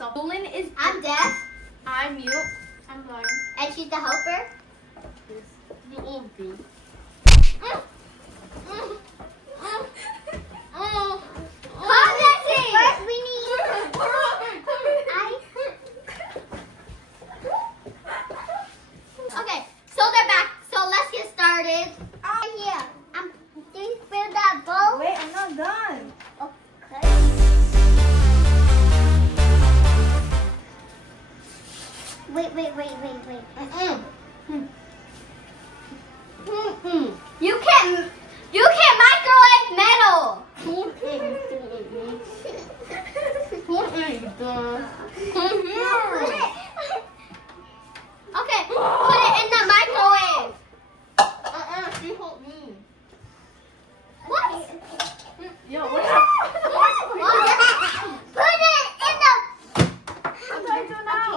So Dolan is. I'm deaf. I'm mute. I'm blind. And she's the helper. You old bee. Come, Jessie! First we need... Okay, so they're back. So let's get started. Here, do you feel that bowl? Wait, I'm not done. Okay. Wait. You can't microwave metal. Okay, put it in the microwave. She helped me. What? Yo, what? Put it in the... What do I do now?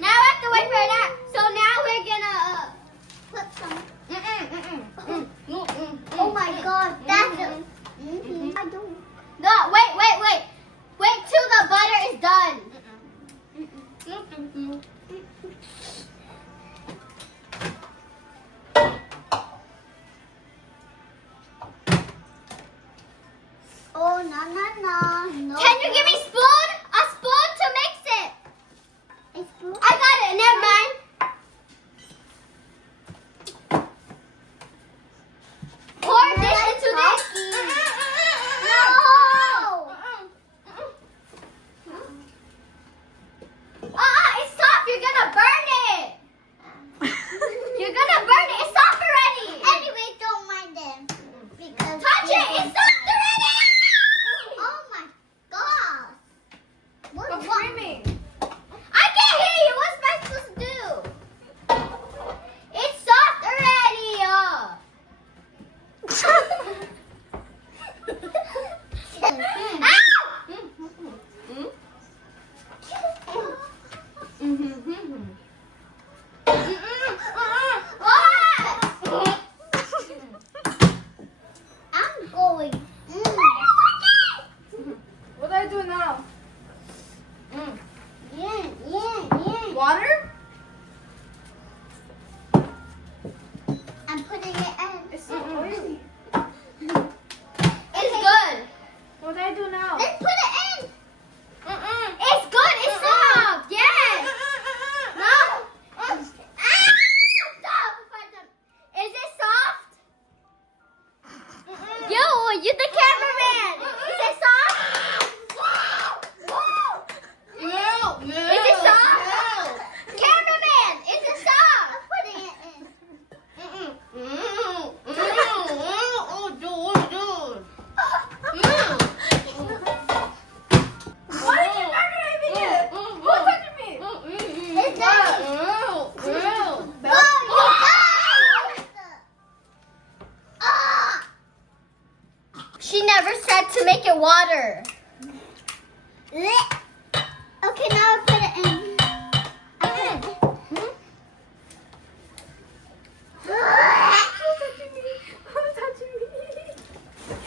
Now I have to wait for that. So now we're gonna put some... Oh my god, that's a... I don't... No, wait. Wait till the butter is done. Oh, no. Can you give me spoon? A spoon to mix it. A spoon? I got it. Never mind. Pour this into this. No. It's soft. You're gonna burn it. You're gonna burn it. It's soft already. Anyway, don't mind them. Because touch it. It's soft already. Oh my gosh. Stop screaming. I can't hear you. What's I supposed to do? It's soft already. I'm going. What do I do now? Yeah. Water? I'm putting it in. It's so oily. It's good. What do I do now? Let's put it in. It's good. It's soft. Yes. No. Stop. Is it soft? You're the cameraman. Is it soft? No. Is it soft? Cameraman, is it soft? I'm putting it in. Oh, dude. Why are you microwaving it? Who touched me? It's done. She never said to make it water. Okay, now I put it in.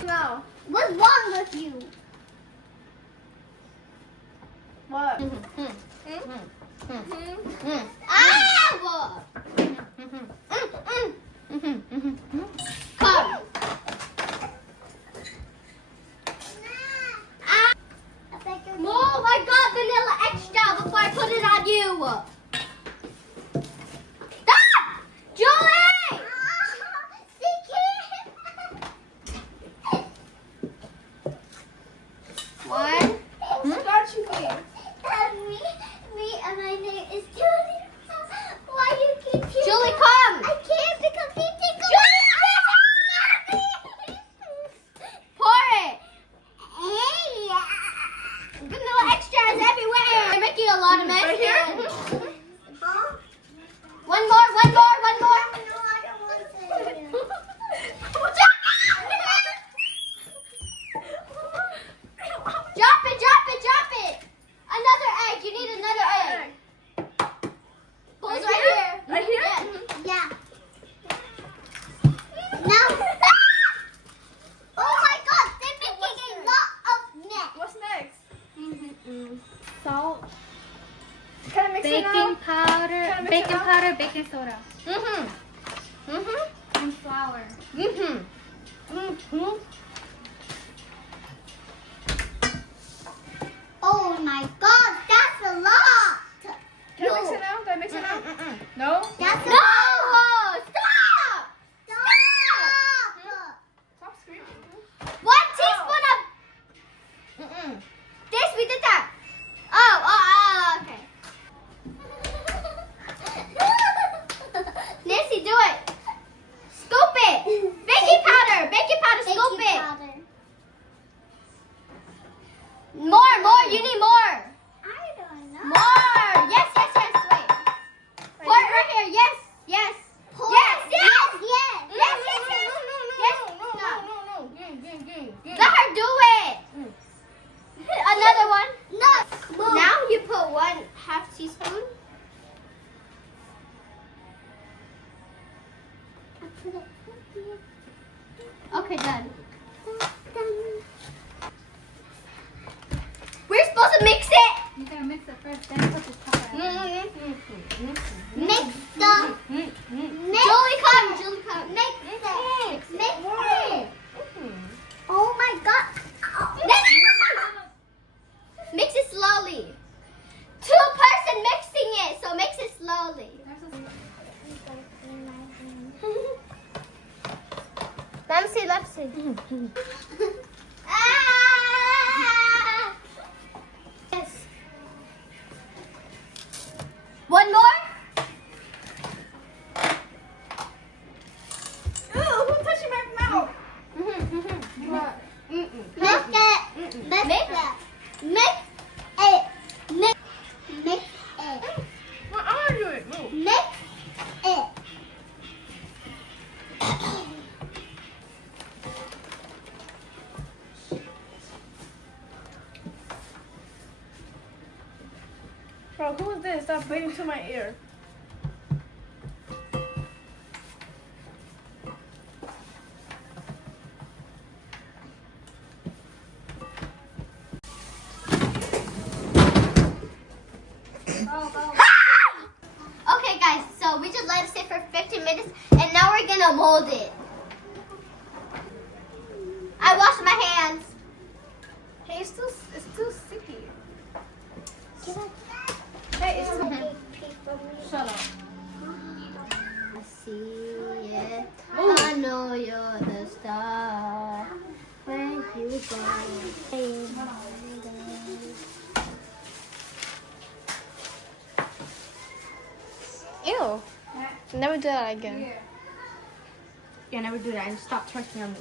No. What's wrong with you? What? Ah! Come. Oh my god, vanilla extra before I put it on you. Stop! Julie! One. Scratching me. Me and my name is Julie. Why you keep Julie, come! I can't because he thinks Julie! Pour it! Hey! Vanilla extras everywhere! You're making a lot of mess. Right here? Huh? One more. No, I don't want to. Drop it! Another egg! You need another egg! Pulls right here. Right here? Yeah. Now. Oh my god! They're making a lot of mess. What's next? Salt. Can I mix it now? Baking powder, Can I mix it baking now? powder, baking soda, and flour. Oh my God, that's a lot. Can I mix it now? Do I mix it now? No? That's a No! Stop! Stop! Stop screaming. 1 teaspoon of this. We did that. Oh, okay. Nancy, do it. Scoop it. Baking powder, scoop it. More. You need more. I don't know. More. Yes. Wait. Pour it right here. Yes. Yes. No. Let her do it. Another one. No. Now you put 1/2 teaspoon. Okay, done. We're supposed to mix it. You gotta mix it first, then put the powder. Mix the. Julie, come. Mix it. Oh my God. Mix it slowly. 2-person mixing it, so mix it slowly. Let's see. Yes. One more? Ew, who touching my mouth? Mix it. What are you doing? Move. Mix it. Bro, who is this? Stop bleeding to my ear. Okay, guys, so we just let it sit for 15 minutes, and now we're gonna mold it. I washed my hands. Hey, it's still sticky. Hey, it's Shut up. I see it. I know you're the star. When you go. Ew. Never do that again. Here. Yeah, never do that. And stop twerking on me,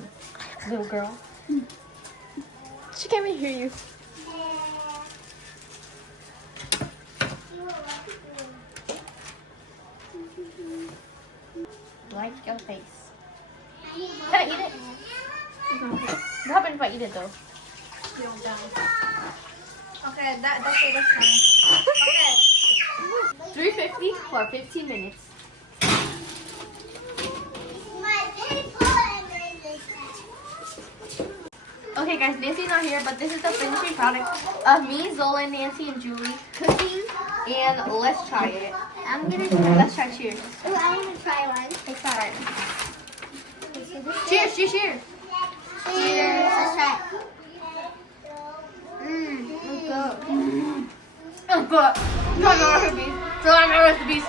little girl. She can't even hear you. Like your face. Can I eat it? What happens if I eat it though? Okay, that's it. That's fine. Okay. 350 for 15 minutes. Okay guys, Nancy's not here, but this is the finishing product of me, Zola, Nancy, and Julie cooking. And let's try it. I'm gonna try. Let's try. Cheers. Ooh, I want to try one. Let's try. Cheers. Cheers. Cheers. Cheers. Let's try it. Oh, good. No recipes. So I'm recipes.